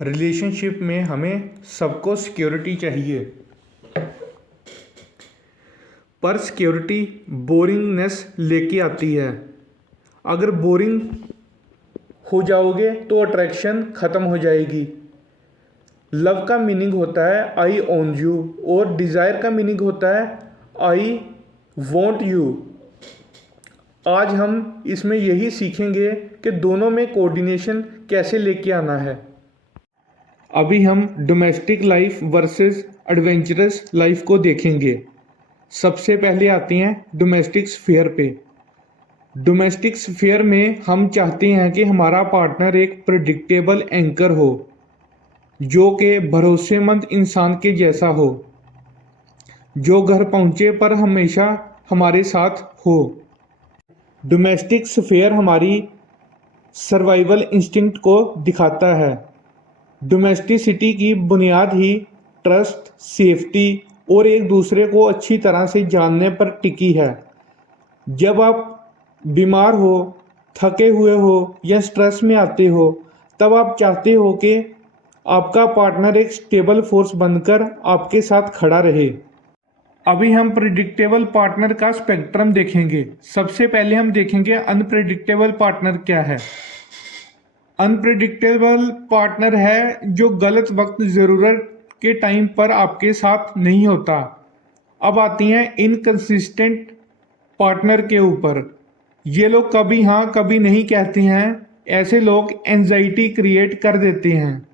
Relationship में हमें सबको सिक्योरिटी चाहिए, पर सिक्योरिटी बोरिंगनेस लेके आती है। अगर बोरिंग हो जाओगे तो अट्रैक्शन ख़त्म हो जाएगी। लव का मीनिंग होता है आई ओन यू और डिज़ायर का मीनिंग होता है आई वॉन्ट यू। आज हम इसमें यही सीखेंगे कि दोनों में कोऑर्डिनेशन कैसे लेके आना है। अभी हम domestic life versus adventurous life को देखेंगे। सबसे पहले आते हैं डोमेस्टिक स्फीयर पे। डोमेस्टिक स्फीयर में हम चाहते हैं कि हमारा पार्टनर एक प्रेडिक्टेबल एंकर हो, जो कि भरोसेमंद इंसान के जैसा हो, जो घर पहुंचे पर हमेशा हमारे साथ हो। डोमेस्टिक स्फीयर हमारी सर्वाइवल इंस्टिंक्ट को दिखाता है। डोमेस्टिसिटी की बुनियाद ही ट्रस्ट, सेफ्टी और एक दूसरे को अच्छी तरह से जानने पर टिकी है। जब आप बीमार हो, थके हुए हो या स्ट्रेस में आते हो, तब आप चाहते हो कि आपका पार्टनर एक स्टेबल फोर्स बनकर आपके साथ खड़ा रहे। अभी हम प्रेडिक्टेबल पार्टनर का स्पेक्ट्रम देखेंगे। सबसे पहले हम देखेंगे अनप्रेडिक्टेबल पार्टनर क्या है। अनप्रेडिक्टेबल पार्टनर है जो गलत वक्त ज़रूरत के टाइम पर आपके साथ नहीं होता। अब आती हैं इनकंसिस्टेंट पार्टनर के ऊपर। ये लोग कभी हाँ कभी नहीं कहते हैं। ऐसे लोग एंजाइटी क्रिएट कर देते हैं।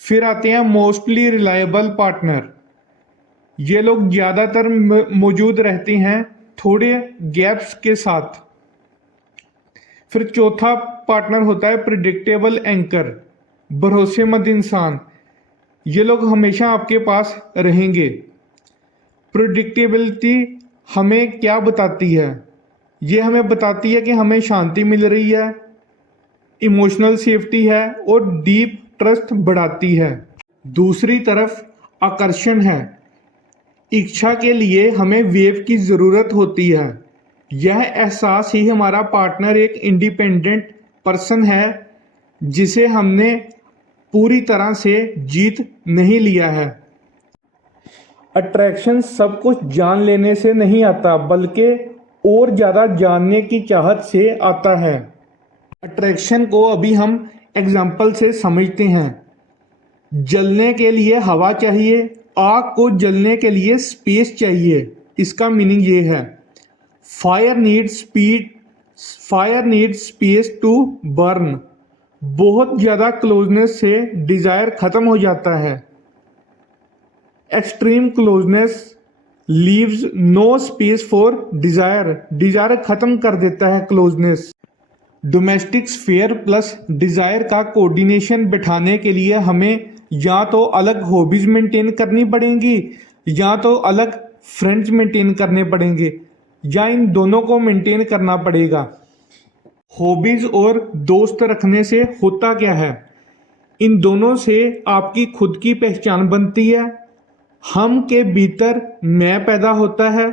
फिर आते हैं मोस्टली रिलायबल पार्टनर। ये लोग ज़्यादातर मौजूद रहते हैं थोड़े गैप्स के साथ। फिर चौथा पार्टनर होता है प्रिडिक्टेबल एंकर, भरोसेमंद इंसान। ये लोग हमेशा आपके पास रहेंगे। प्रिडिक्टेबिलिटी हमें क्या बताती है? ये हमें बताती है कि हमें शांति मिल रही है, इमोशनल सेफ्टी है और डीप ट्रस्ट बढ़ाती है। दूसरी तरफ आकर्षण है। इच्छा के लिए हमें वेव की ज़रूरत होती है। यह एहसास ही हमारा पार्टनर एक इंडिपेंडेंट पर्सन है जिसे हमने पूरी तरह से जीत नहीं लिया है। अट्रैक्शन सब कुछ जान लेने से नहीं आता, बल्कि और ज़्यादा जानने की चाहत से आता है। अट्रैक्शन को अभी हम एग्जाम्पल से समझते हैं। जलने के लिए हवा चाहिए, आग को जलने के लिए स्पेस चाहिए। इसका मीनिंग ये है, fire needs space to burn. बहुत ज़्यादा क्लोजनेस से डिज़ायर ख़त्म हो जाता है। Extreme closeness leaves no space for desire ख़त्म कर देता है closeness. Domestic sphere plus desire का कोऑर्डिनेशन बिठाने के लिए हमें या तो अलग हॉबीज़ मेंटेन करनी पड़ेंगी, या तो अलग फ्रेंड्स मेंटेन करने पड़ेंगे, या इन दोनों को मेंटेन करना पड़ेगा। हॉबीज़ और दोस्त रखने से होता क्या है? इन दोनों से आपकी खुद की पहचान बनती है। हम के भीतर मैं पैदा होता है।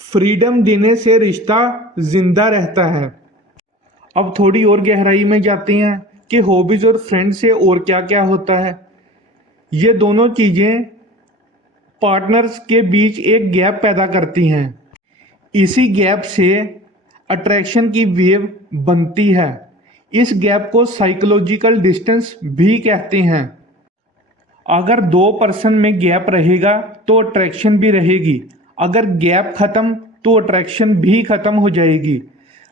फ्रीडम देने से रिश्ता जिंदा रहता है। अब थोड़ी और गहराई में जाते हैं कि हॉबीज़ और फ्रेंड से और क्या क्या होता है। ये दोनों चीज़ें पार्टनर्स के बीच एक गैप पैदा करती हैं। इसी गैप से अट्रैक्शन की वेव बनती है। इस गैप को साइकोलॉजिकल डिस्टेंस भी कहते हैं। अगर दो पर्सन में गैप रहेगा तो अट्रैक्शन भी रहेगी। अगर गैप ख़त्म तो अट्रैक्शन भी ख़त्म हो जाएगी।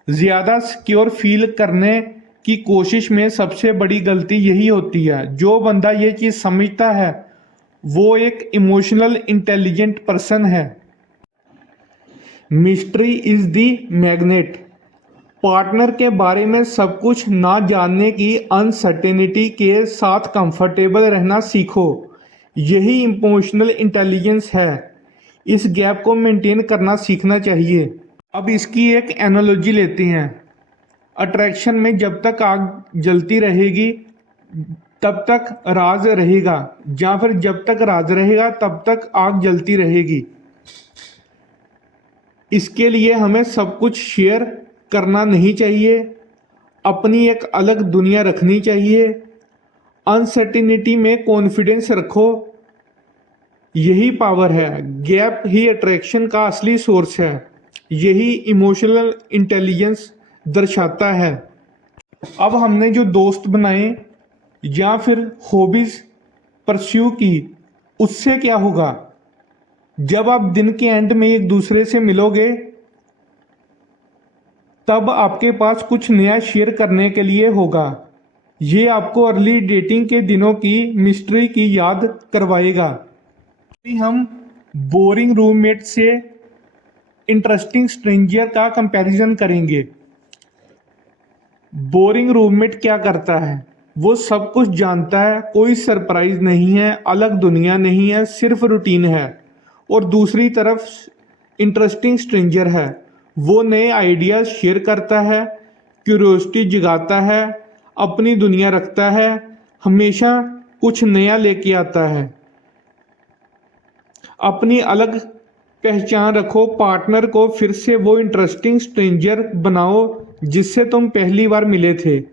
ज़्यादा सिक्योर फील करने की कोशिश में सबसे बड़ी गलती यही होती है। जो बंदा ये चीज़ समझता है वो एक इमोशनल इंटेलिजेंट पर्सन है। Mystery is the magnet. Partner के बारे में सब कुछ ना जानने की अनसर्टेनिटी के साथ कंफर्टेबल रहना सीखो। यही इमोशनल इंटेलिजेंस है। इस गैप को मेंटेन करना सीखना चाहिए। अब इसकी एक एनालॉजी लेते हैं। अट्रैक्शन में जब तक आग जलती रहेगी तब तक राज रहेगा, या फिर जब तक राज रहेगा तब तक आग जलती रहेगी। इसके लिए हमें सब कुछ शेयर करना नहीं चाहिए। अपनी एक अलग दुनिया रखनी चाहिए। अनसर्टिनिटी में कॉन्फिडेंस रखो, यही पावर है। गैप ही अट्रैक्शन का असली सोर्स है, यही इमोशनल इंटेलिजेंस दर्शाता है। अब हमने जो दोस्त बनाए या फिर हॉबीज परस्यू की, उससे क्या होगा? जब आप दिन के एंड में एक दूसरे से मिलोगे तब आपके पास कुछ नया शेयर करने के लिए होगा। ये आपको अर्ली डेटिंग के दिनों की मिस्ट्री की याद करवाएगा। अभी हम बोरिंग रूममेट से इंटरेस्टिंग स्ट्रेंजर का कंपैरिजन करेंगे। बोरिंग रूममेट क्या करता है? वो सब कुछ जानता है, कोई सरप्राइज नहीं है, अलग दुनिया नहीं है, सिर्फ रूटीन है। और दूसरी तरफ इंटरेस्टिंग स्ट्रेंजर है, वो नए आइडियाज शेयर करता है, क्यूरियोसिटी जगाता है, अपनी दुनिया रखता है, हमेशा कुछ नया लेके आता है। अपनी अलग पहचान रखो, पार्टनर को फिर से वो इंटरेस्टिंग स्ट्रेंजर बनाओ जिससे तुम पहली बार मिले थे।